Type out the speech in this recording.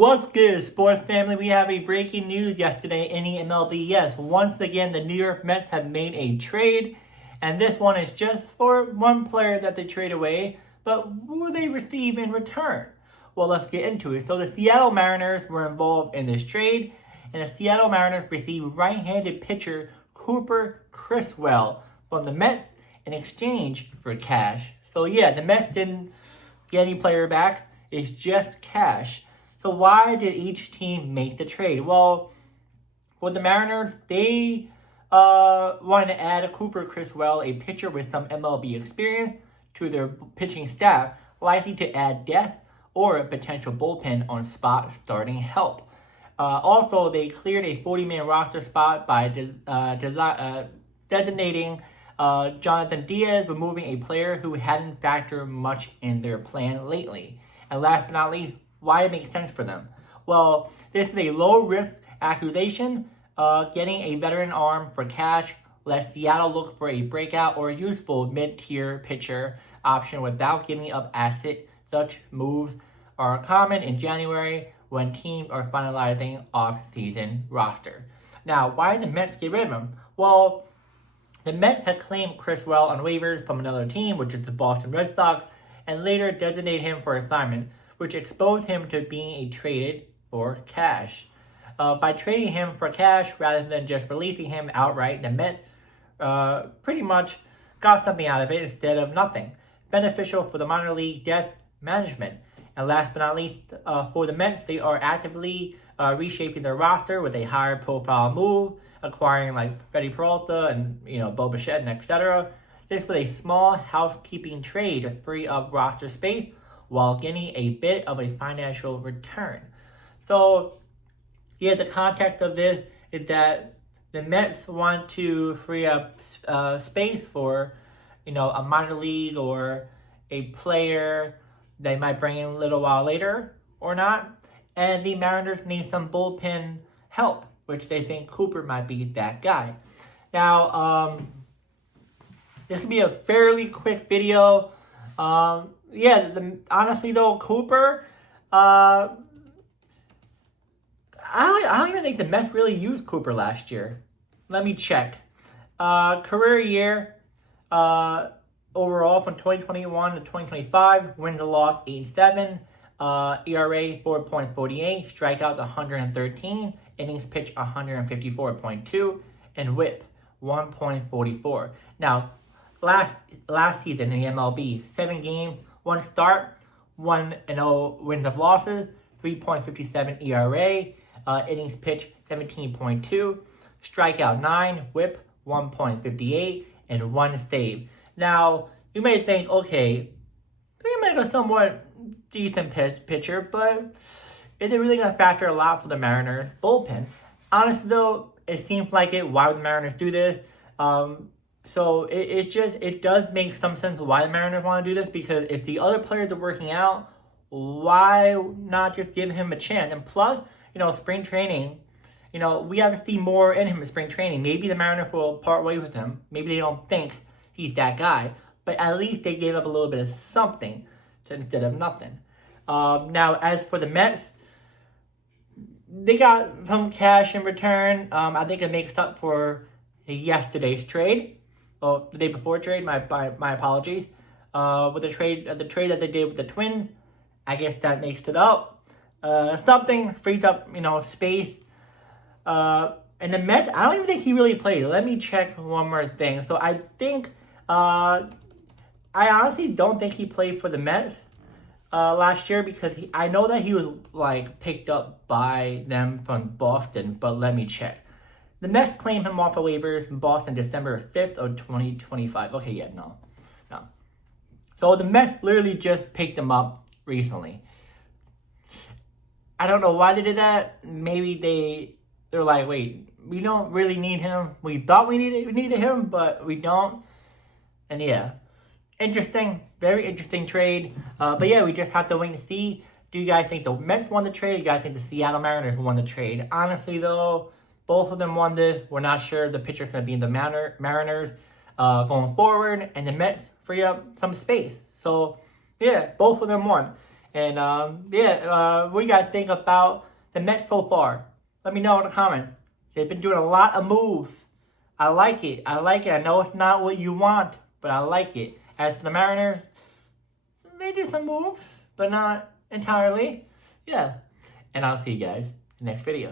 What's good, sports family? We have a breaking news yesterday in the MLB. Yes, once again, the New York Mets have made a trade, and this one is just for one player that they trade away, but what will they receive in return? Well, let's get into it. So the Seattle Mariners were involved in this trade, and the Seattle Mariners received right-handed pitcher Cooper Criswell from the Mets in exchange for cash. So yeah, the Mets didn't get any player back. It's just cash. So why did each team make the trade? Well, for the Mariners, they wanted to add a Cooper Criswell, a pitcher with some MLB experience, to their pitching staff, likely to add depth or a potential bullpen on spot starting help. Also, they cleared a 40-man roster spot by designating Jonathan Diaz, removing a player who hadn't factored much in their plan lately. And last but not least, why it makes sense for them? Well, this is a low-risk acquisition. Getting a veteran arm for cash lets Seattle look for a breakout or useful mid-tier pitcher option without giving up assets. Such moves are common in January when teams are finalizing off-season roster. Now, why did the Mets get rid of him? Well, the Mets had claimed Criswell on waivers from another team, which is the Boston Red Sox, and later designated him for assignment, which exposed him to being traded for cash. By trading him for cash rather than just releasing him outright, the Mets pretty much got something out of it instead of nothing. Beneficial for the minor league depth management. And last but not least, for the Mets, they are actively reshaping their roster with a higher profile move, acquiring like Freddie Peralta and Bo Bichette and etc. This was a small housekeeping trade to free up roster space while getting a bit of a financial return. So, yeah, the context of this is that the Mets want to free up space for, a minor league or a player they might bring in a little while later or not. And the Mariners need some bullpen help, which they think Cooper might be that guy. Now, this will be a fairly quick video. Honestly though, Cooper, I don't even think the Mets really used Cooper last year. Let me check. Career year, overall from 2021 to 2025, win to loss 8.7, ERA 4.48, strikeouts 113, innings pitched 154.2, and WHIP 1.44. Now, last season in the MLB, 7 games, 1 start, 1-0 wins of losses, 3.57 ERA, innings pitched 17.2, strikeout 9, WHIP 1.58, and 1 save. Now, you may think, okay, they make a somewhat decent pitcher, but is it really going to factor a lot for the Mariners bullpen? Honestly, though, it seems like it. Why would the Mariners do this? So it does make some sense why the Mariners want to do this, because if the other players are working out, why not just give him a chance? And plus, spring training, we have to see more in him in spring training. Maybe the Mariners will part ways with him. Maybe they don't think he's that guy, but at least they gave up a little bit of something instead of nothing. Now, as for the Mets, they got some cash in return. I think it makes up for yesterday's trade. Oh, the day before trade, my apologies. With the trade that they did with the Twins, I guess that makes it up. Something frees up, space. And the Mets, I don't even think he really played. Let me check one more thing. So I think, I honestly don't think he played for the Mets last year, because I know that he was picked up by them from Boston, but let me check. The Mets claimed him off of waivers from Boston December 5th of 2025. Okay, yeah, no. So the Mets literally just picked him up recently. I don't know why they did that. Maybe they're like, wait, we don't really need him. We thought we needed him, but we don't. And yeah, interesting, very interesting trade. But yeah, we just have to wait and see. Do you guys think the Mets won the trade? Do you guys think the Seattle Mariners won the trade? Honestly, though, both of them won this. We're not sure the pitcher's going to be in the Mariners going forward, and the Mets free up some space. So, yeah, both of them won. And what do you guys think about the Mets so far? Let me know in the comments. They've been doing a lot of moves. I like it. I know it's not what you want, but I like it. As the Mariners, they do some moves, but not entirely. Yeah. And I'll see you guys in the next video.